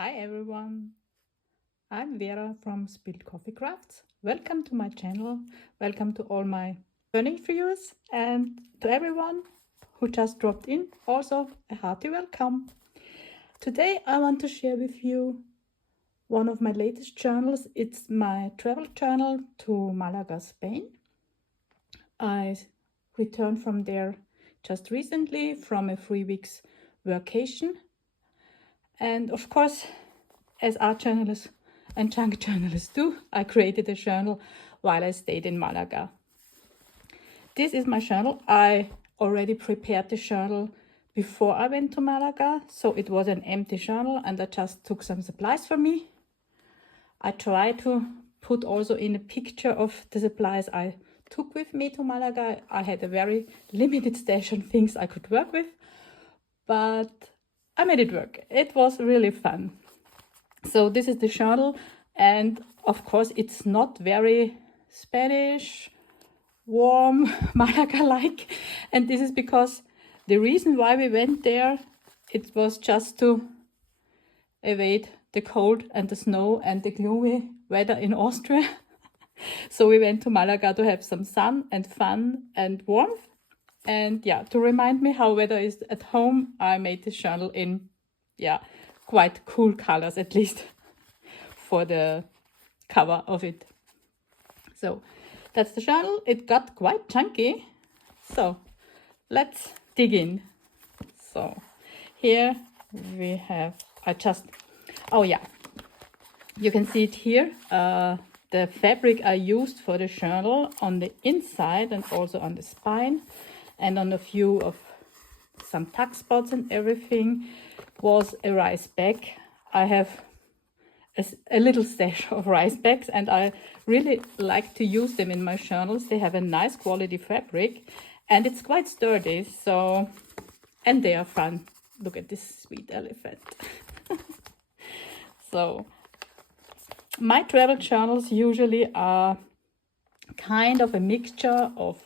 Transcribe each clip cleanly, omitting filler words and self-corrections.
Hi everyone, I'm Vera from Spilled Coffee Crafts. Welcome to my channel, welcome to all my burning viewers, and to everyone who just dropped in, also a hearty welcome. Today I want to share with you one of my latest journals. It's my travel journal to Malaga, Spain. I returned from there just recently from a 3 weeks vacation, and of course, as art journalists and junk journalists do, I created a journal while I stayed in Malaga. This is my journal. I already prepared the journal before I went to Malaga, so it was an empty journal and I just took some supplies for me. I tried to put also in a picture of the supplies I took with me to Malaga. I had a very limited stash of things I could work with, but I made it work. It was really fun. So this is the journal, and of course it's not very Spanish, warm, Malaga-like, and this is because the reason why we went there, it was just to evade the cold and the snow and the gloomy weather in Austria. So we went to Malaga to have some sun and fun and warmth, and yeah, to remind me how weather is at home, I made this journal in quite cool colors, at least for the cover of it. So that's the journal. It got quite chunky, so let's dig in. So here we have, you can see it here, the fabric I used for the journal on the inside and also on the spine and on a few of some tuck spots and everything was a rice bag. I have a little stash of rice bags and I really like to use them in my journals. They have a nice quality fabric and it's quite sturdy, so, and they are fun. Look at this sweet elephant. So my travel journals usually are kind of a mixture of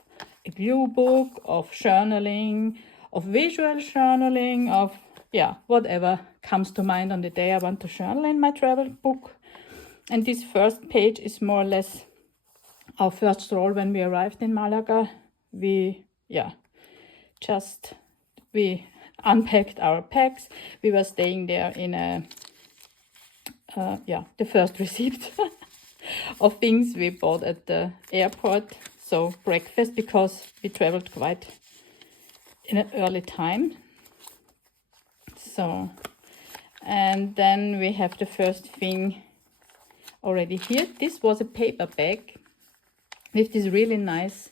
a glue book, of journaling, of visual journaling, of whatever comes to mind on the day I want to journal in my travel book. And this first page is more or less our first stroll when we arrived in Malaga. We unpacked our packs. We were staying there in the first receipt of things we bought at the airport. So breakfast, because we traveled quite in an early time. So, and then we have the first thing already here. This was a paper bag with this really nice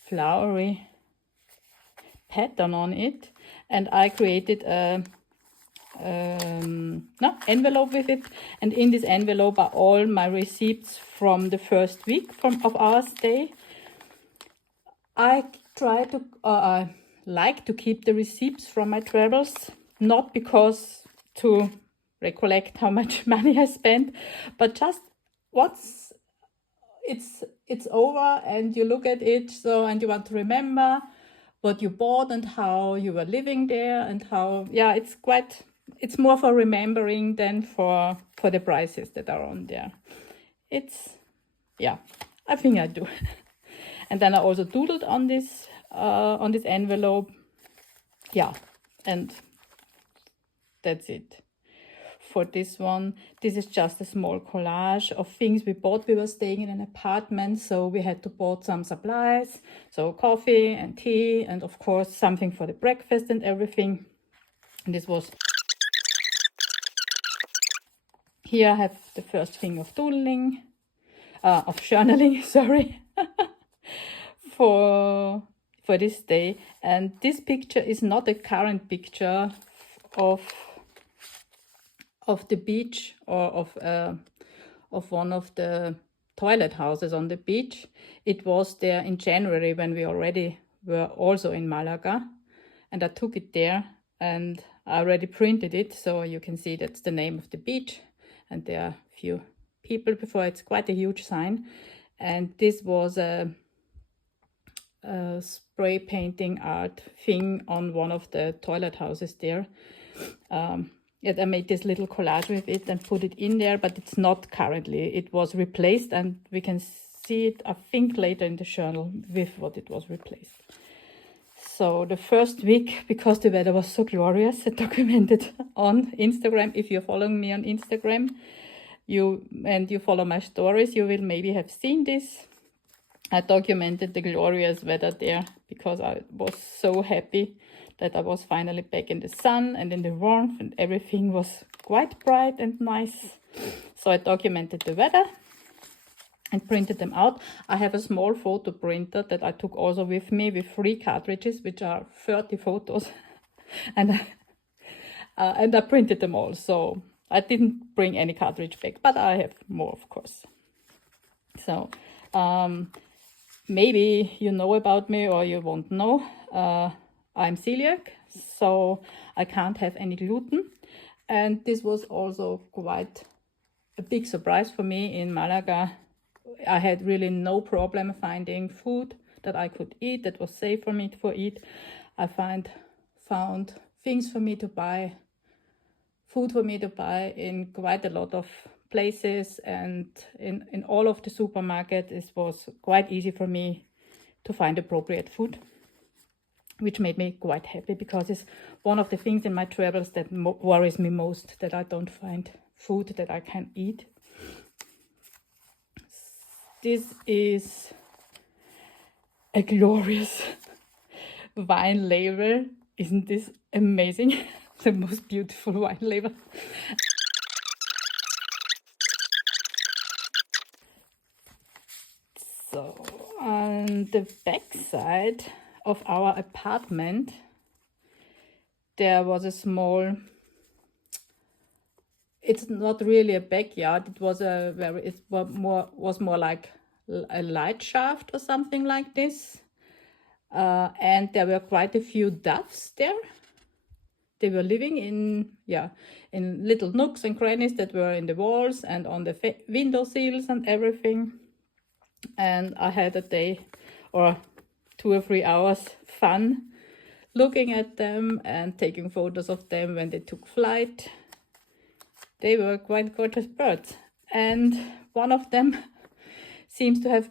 flowery pattern on it, and I created a envelope with it, and in this envelope are all my receipts from the first week of our stay. I like to keep the receipts from my travels, not because to recollect how much money I spent, but just once it's over and you look at it, so, and you want to remember what you bought and how you were living there and how, it's more for remembering than for the prices that are on there. I think I do. And then I also doodled on this envelope. Yeah, and that's it for this one. This is just a small collage of things we bought. We were staying in an apartment, so we had to bought some supplies, so coffee and tea, and of course something for the breakfast and everything. And this was, here I have the first thing of doodling, of journaling, sorry, for this day. And this picture is not a current picture of the beach or of one of the toilet houses on the beach. It was there in January when we already were also in Malaga, and I took it there and I already printed it, so you can see that's the name of the beach, and there are a few people before. It's quite a huge sign, and this was a spray painting art thing on one of the toilet houses there. Yet I made this little collage with it and put it in there, but it's not currently. It was replaced, and we can see it, I think, later in the journal with what it was replaced. So the first week, because the weather was so glorious, I documented on Instagram. If you're following me on Instagram, you follow my stories, you will maybe have seen this. I documented the glorious weather there because I was so happy that I was finally back in the sun and in the warmth, and everything was quite bright and nice. So I documented the weather and printed them out. I have a small photo printer that I took also with me with 3 cartridges, which are 30 photos. and I printed them all. So I didn't bring any cartridge back, but I have more, of course. So maybe you know about me or you won't know. I'm celiac, so I can't have any gluten. And this was also quite a big surprise for me in Malaga. I had really no problem finding food that I could eat, that was safe for me to eat. I found things for me to buy, food for me to buy in quite a lot of places, and in all of the supermarkets. It was quite easy for me to find appropriate food, which made me quite happy, because it's one of the things in my travels that worries me most, that I don't find food that I can eat. This is a glorious wine label. Isn't this amazing? The most beautiful wine label. So on the back side of our apartment, there was a small, it's not really a backyard, it was more like a light shaft or something like this. And there were quite a few doves there. They were living in little nooks and crannies that were in the walls and on the window sills and everything. And I had a day or 2 or 3 hours fun looking at them and taking photos of them when they took flight. They were quite gorgeous birds, and one of them seems to have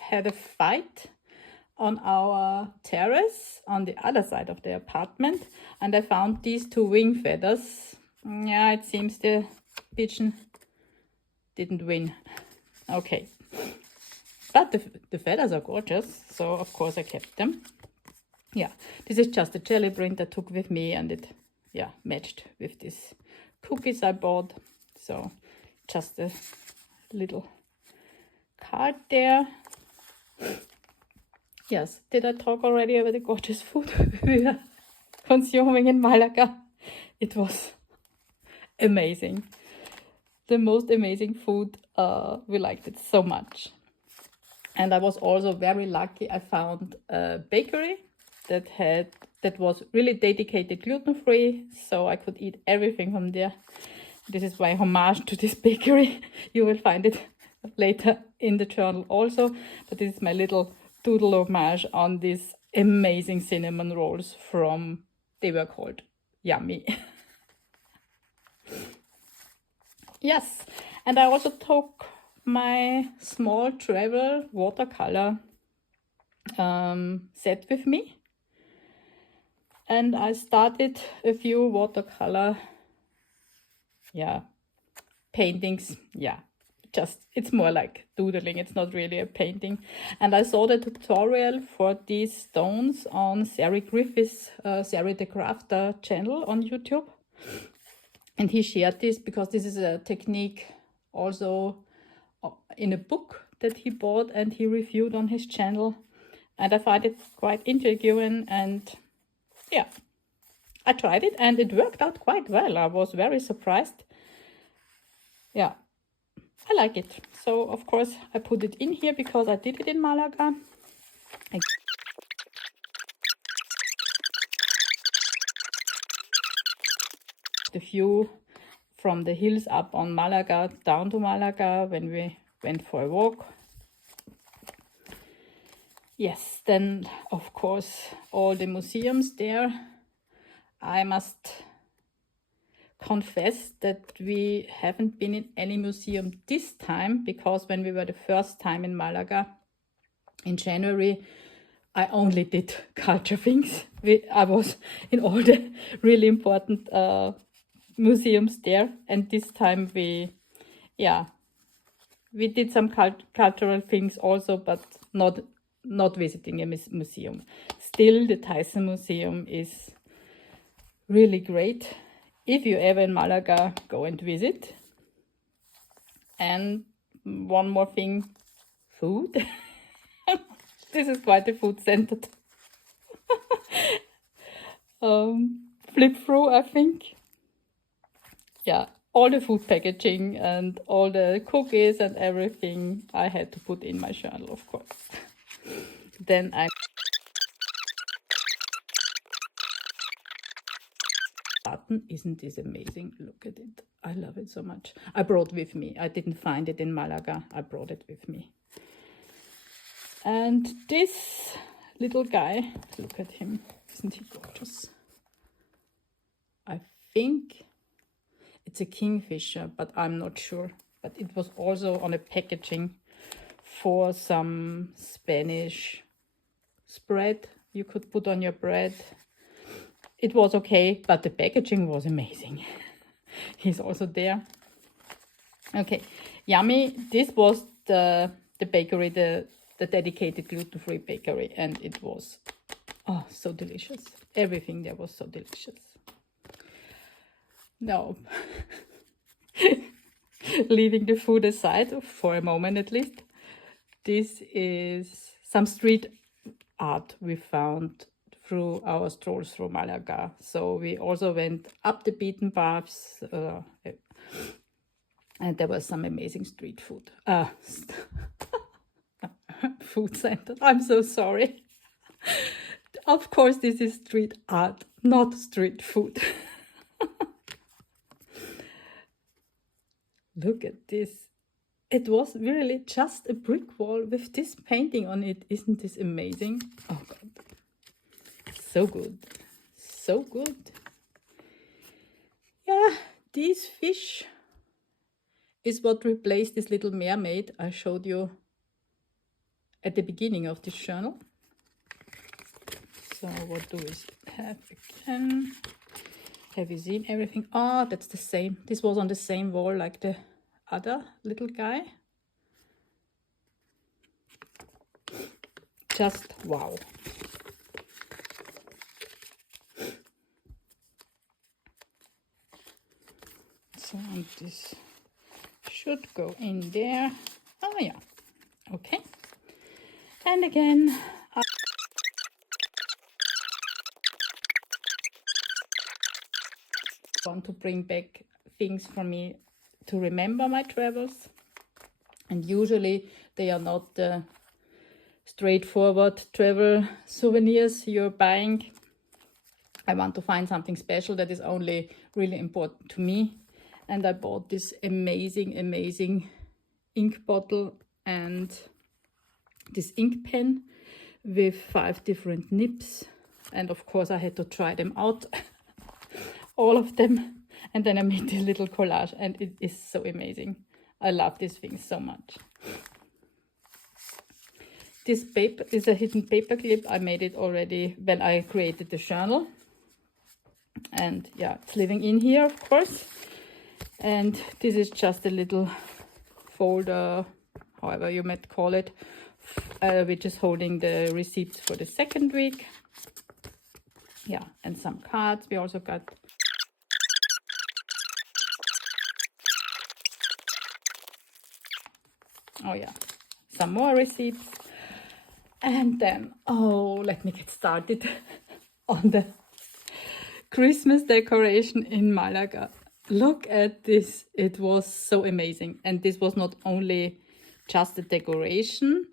had a fight on our terrace on the other side of the apartment, and I found these 2 wing feathers. Yeah, it seems the pigeon didn't win. Okay, but the feathers are gorgeous, so of course I kept them. Yeah, this is just a jelly print I took with me, and it matched with these cookies I bought. So just a little card there. Yes, did I talk already about the gorgeous food we are consuming in Malaga? It was amazing. The most amazing food. We liked it so much. And I was also very lucky. I found a bakery that was really dedicated gluten-free, so I could eat everything from there. This is my homage to this bakery. You will find it later in the journal also, but this is my little doodle homage on these amazing cinnamon rolls they were called Yummy. Yes, and I also took my small travel watercolor set with me, and I started a few watercolor paintings. It's more like doodling, it's not really a painting. And I saw the tutorial for these stones on Sari Griffith's Sari the Crafter channel on YouTube, and he shared this because this is a technique also in a book that he bought and he reviewed on his channel, and I find it quite intriguing, and I tried it and it worked out quite well. I was very surprised. I like it. So of course I put it in here because I did it in Malaga. The view from the hills up on Malaga down to Malaga when we went for a walk. Yes, then of course all the museums there. I must confess that we haven't been in any museum this time, because when we were the first time in Malaga in January, I only did culture things. I was in all the really important museums there, and this time we did some cultural things also, but not visiting a museum. Still, the Tyson Museum is really great. If you ever in Malaga, go and visit. And one more thing, food. This is quite a food-centered flip through, I think. Yeah, all the food packaging and all the cookies and everything I had to put in my journal, of course. Then I button. Isn't this amazing? Look at it. I love it so much. I brought with me. I didn't find it in Malaga. I brought it with me. And this little guy, look at him. Isn't he gorgeous? I think it's a kingfisher, but I'm not sure. But it was also on a packaging for some Spanish spread you could put on your bread. It was okay, but the packaging was amazing. He's also there. Okay, yummy. This was the bakery, the dedicated gluten-free bakery, and it was so delicious. Everything there was so delicious. Now, leaving the food aside for a moment at least, this is some street art we found through our strolls through Malaga. So we also went up the beaten paths, and there was some amazing street food. Food center. I'm so sorry. Of course, this is street art, not street food. Look at this. It was really just a brick wall with this painting on it. Isn't this amazing? Oh God. So good. So good. Yeah, these fish is what replaced this little mermaid I showed you at the beginning of this journal. So what do we have again? Have you seen everything? Oh, that's the same. This was on the same wall like the other little guy. Just wow. So this should go in there. Oh yeah. Okay. And again, I want to bring back things for me to remember my travels. And usually they are not the straightforward travel souvenirs you're buying. I want to find something special that is only really important to me. And I bought this amazing ink bottle and this ink pen with 5 different nibs. And of course I had to try them out, all of them. And then I made this little collage, and it is so amazing. I love this thing so much. This paper is a hidden paper clip. I made it already when I created the journal. And yeah, it's living in here, of course. And this is just a little folder, however you might call it, which is holding the receipts for the second week. Yeah, and some cards. We also got some more receipts. And then, let me get started on the Christmas decoration in Malaga. Look at this. It was so amazing. And this was not only just a decoration.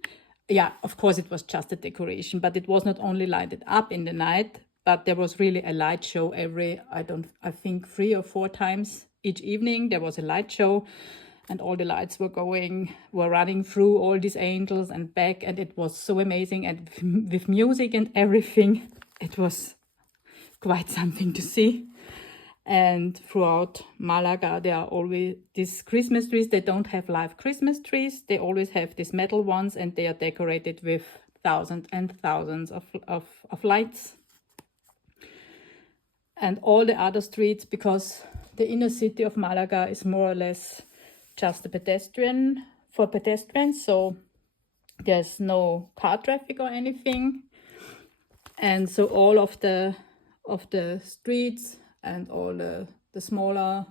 Yeah, of course it was just a decoration, but it was not only lighted up in the night, but there was really a light show I think 3 or 4 times each evening. There was a light show, and all the lights were running through all these angels and back, and it was so amazing, and with music and everything. It was quite something to see. And throughout Malaga, there are always these Christmas trees. They don't have live Christmas trees. They always have these metal ones, and they are decorated with thousands and thousands of lights. And all the other streets, because the inner city of Malaga is more or less just for pedestrians, so there's no car traffic or anything. And so all of the streets and all the smaller,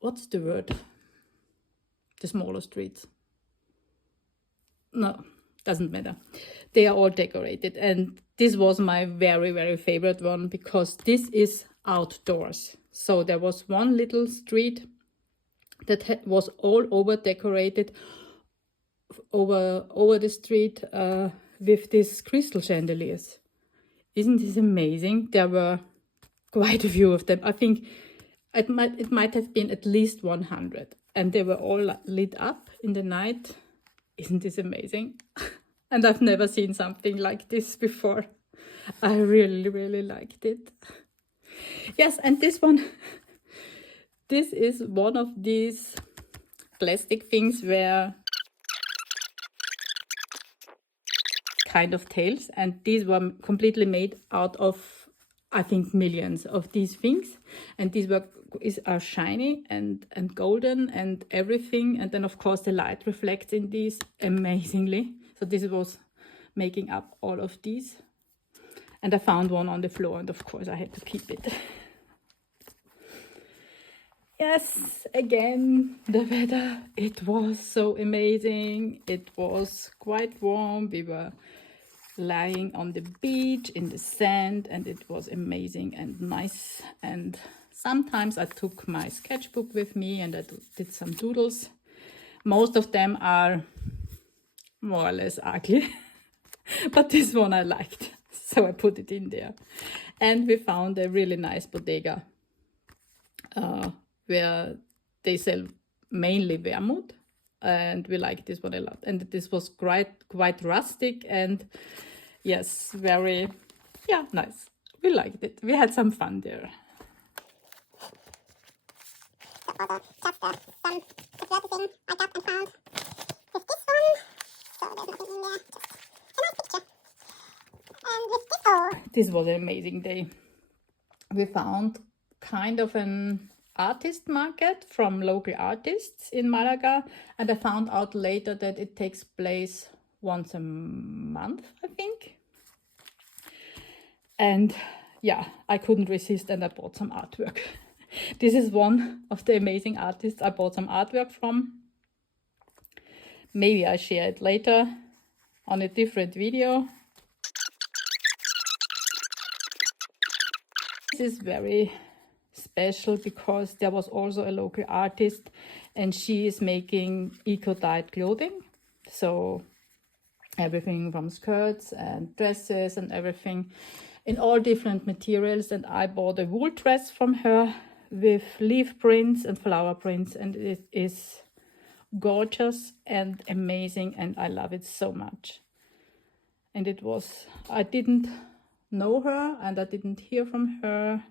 what's the word? The smaller streets. No, doesn't matter. They are all decorated. And this was my very, very favorite one, because this is outdoors. So there was one little street that was all over decorated over the street with these crystal chandeliers. Isn't this amazing? There were quite a few of them. I think it might have been at least 100, and they were all lit up in the night. Isn't this amazing? And I've never seen something like this before. I really, really liked it. Yes, and this is one of these plastic things where kind of tails, and these were completely made out of, I think, millions of these things, and these are shiny and golden and everything, and then of course the light reflects in these amazingly. So this was making up all of these, and I found one on the floor, and of course I had to keep it. Yes, again, the weather, it was so amazing. It was quite warm. We were lying on the beach in the sand, and it was amazing and nice. And sometimes I took my sketchbook with me and I did some doodles. Most of them are more or less ugly, but this one I liked, so I put it in there. And we found a really nice bodega where they sell mainly vermouth, and we like this one a lot. And this was quite rustic, and yes, very, yeah, nice. We liked it. We had some fun there. Just some thing I got and found with this one. So there's nothing in there, just a nice picture. And with this, oh, This was an amazing day. We found kind of an artist market from local artists in Malaga, and I found out later that it takes place once a month, I think. And yeah, I couldn't resist, and I bought some artwork. This is one of the amazing artists I bought some artwork from. Maybe I share it later on a different video. This is very special because there was also a local artist, and she is making eco-dyed clothing. So everything from skirts and dresses and everything in all different materials. And I bought a wool dress from her with leaf prints and flower prints, and it is gorgeous and amazing, and I love it so much. And I didn't know her and I didn't hear from her.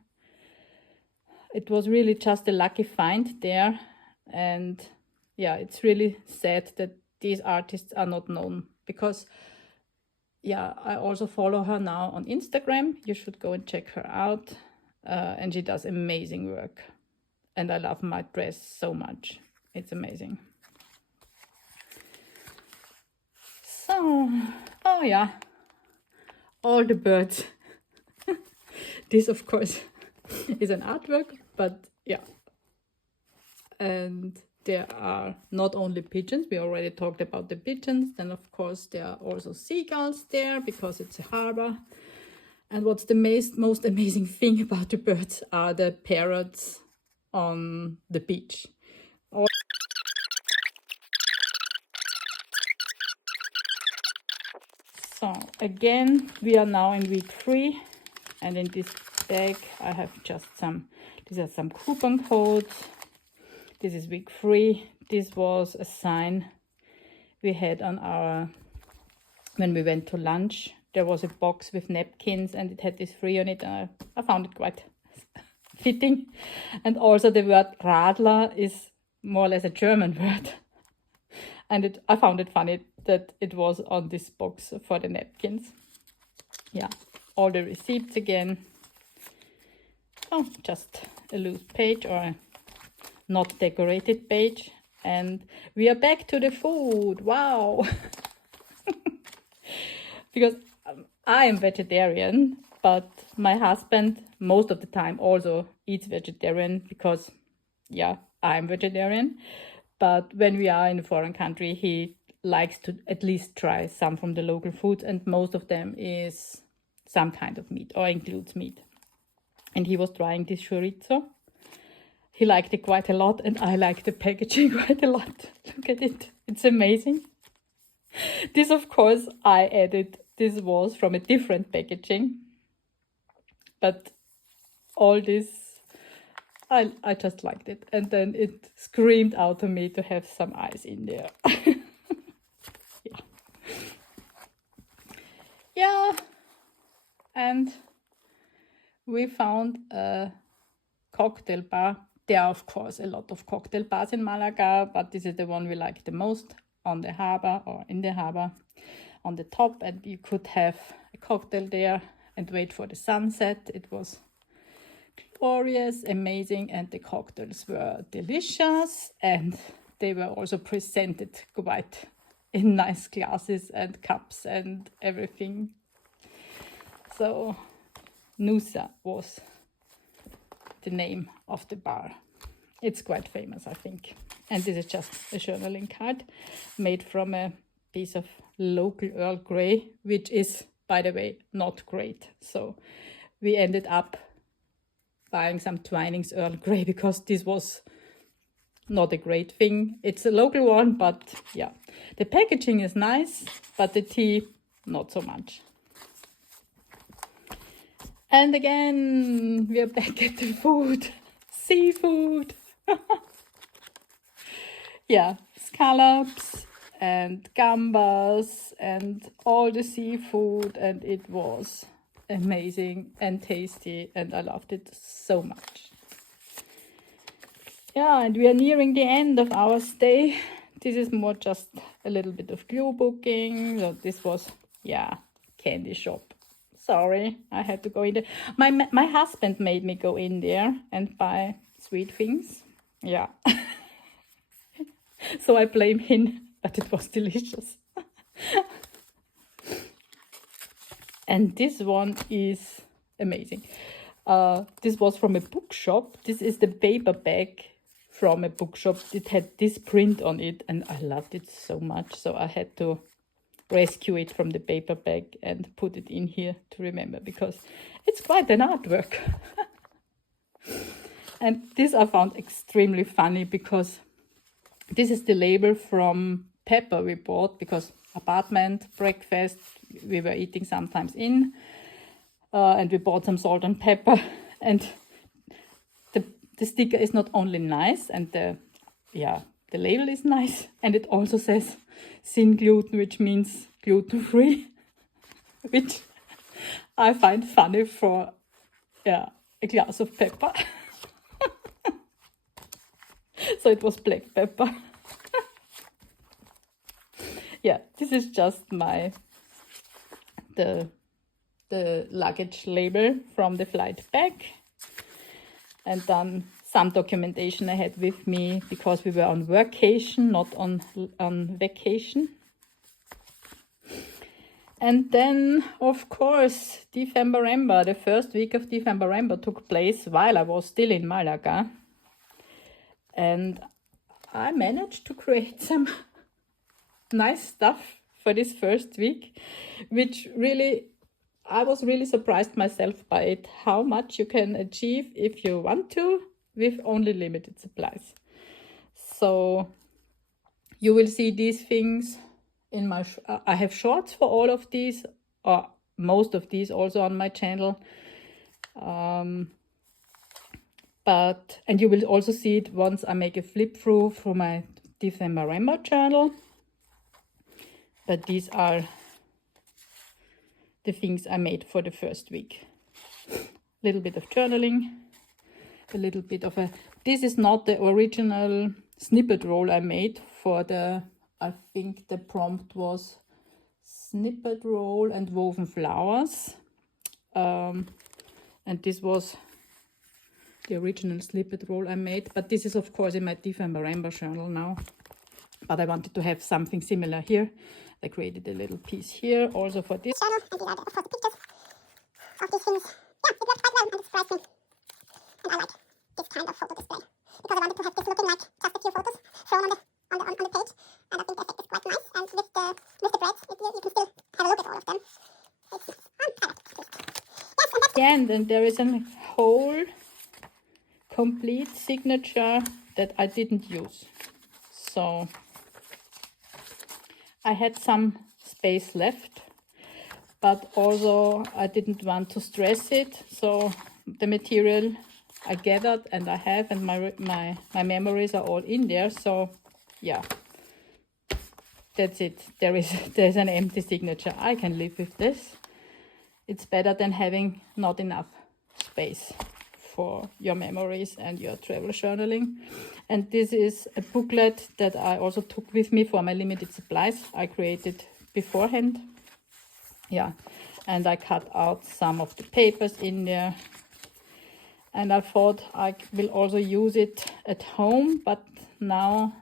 It was really just a lucky find there. And yeah, it's really sad that these artists are not known, because yeah, I also follow her now on Instagram. You should go and check her out. And she does amazing work. And I love my dress so much. It's amazing. So, oh yeah, all the birds. This, of course, is an artwork, but yeah. And there are not only pigeons, we already talked about the pigeons, then of course there are also seagulls there because it's a harbor. And what's the most amazing thing about the birds are the parrots on the beach. So again, we are now in week 3, and in this bag I have just these are some coupon codes. This is week 3. This was a sign we had on when we went to lunch. there was a box with napkins and it had this free on it. And I found it quite fitting. And also the word Radler is more or less a German word. And I found it funny that it was on this box for the napkins. Yeah, all the receipts again. Oh, just a loose page or a not decorated page. And we are back to the food. Wow. Because I am vegetarian, but my husband most of the time also eats vegetarian because, yeah, I'm vegetarian. But when we are in a foreign country, he likes to at least try some from the local foods, and most of them is some kind of meat or includes meat. And he was trying this chorizo. He liked it quite a lot, and I like the packaging quite a lot. Look at it. It's amazing. This, of course, I added. This was from a different packaging. But all this, I just liked it. And then it screamed out to me to have some ice in there. Yeah. Yeah. And we found a cocktail bar. There are, of course, a lot of cocktail bars in Malaga, but this is the one we like the most, on the harbor or in the harbor on the top. And you could have a cocktail there and wait for the sunset. It was glorious, amazing, and the cocktails were delicious, and they were also presented quite in nice glasses and cups and everything. So Nusa was the name of the bar. It's quite famous, I think. And this is just a journaling card made from a piece of local Earl Grey, which is, by the way, not great. So we ended up buying some Twinings Earl Grey because this was not a great thing. It's a local one, but yeah. The packaging is nice, but the tea, not so much. And again, we are back at the food. Seafood. Yeah, scallops and gambas and all the seafood, and it was amazing and tasty, and I loved it so much. Yeah, and we are nearing the end of our stay. This is more just a little bit of glue booking. So this was, yeah, candy shop. Sorry, I had to go in there. My husband made me go in there and buy sweet things. Yeah. So I blame him, but it was delicious. And this one is amazing. This was from a bookshop. This is the paper bag from a bookshop. It had this print on it, and I loved it so much. So I had to rescue it from the paper bag and put it in here to remember, because it's quite an artwork. And this I found extremely funny because this is the label from Pepper we bought, because apartment, breakfast, we were eating sometimes in, and we bought some salt and pepper, and the sticker is not only nice, and the label is nice, and it also says sin gluten, which means gluten-free, which I find funny for a glass of pepper. So it was black pepper. Yeah, this is just the luggage label from the flight bag. And then some documentation I had with me because we were on workation, not on vacation. And then, of course, December, the first week of December took place while I was still in Malaga. And I managed to create some nice stuff for this first week, which really, I was really surprised myself by it, how much you can achieve if you want to with only limited supplies. So you will see these things in my, I have shorts for all of these, or most of these also on my channel. And you will also see it once I make a flip through my December channel. But these are the things I made for the first week. A little bit of journaling, a little bit of a... This is not the original snippet roll I made for the... I think the prompt was snippet roll and woven flowers. And this was the original snippet roll I made. But this is, of course, in my December journal now. But I wanted to have something similar here. I created a little piece here also for this. Journal, and these are the photo pictures of these things. Yeah, it worked quite well and it surprised me. And I like this kind of photo display because I wanted to have this looking like just a few photos shown on the page, and I think the effect is quite nice. And with the breads, you can still have a look at all of them. It's nice. I like it. Yes, and that's And then there is a whole complete signature that I didn't use. So I had some space left, but also I didn't want to stress it. So the material I gathered and I have, and my memories are all in there. So yeah, that's it. There's an empty signature. I can live with this. It's better than having not enough space for your memories and your travel journaling. And this is a booklet that I also took with me for my limited supplies. I created beforehand. Yeah, and I cut out some of the papers in there. And I thought I will also use it at home, but now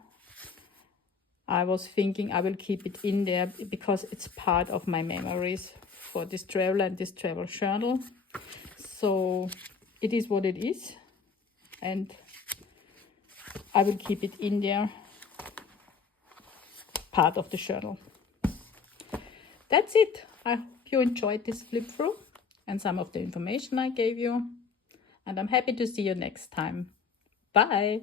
I was thinking I will keep it in there because it's part of my memories for this travel and this travel journal. So it is what it is, and I will keep it in there, part of the journal. That's it. I hope you enjoyed this flip through and some of the information I gave you, and I'm happy to see you next time. Bye.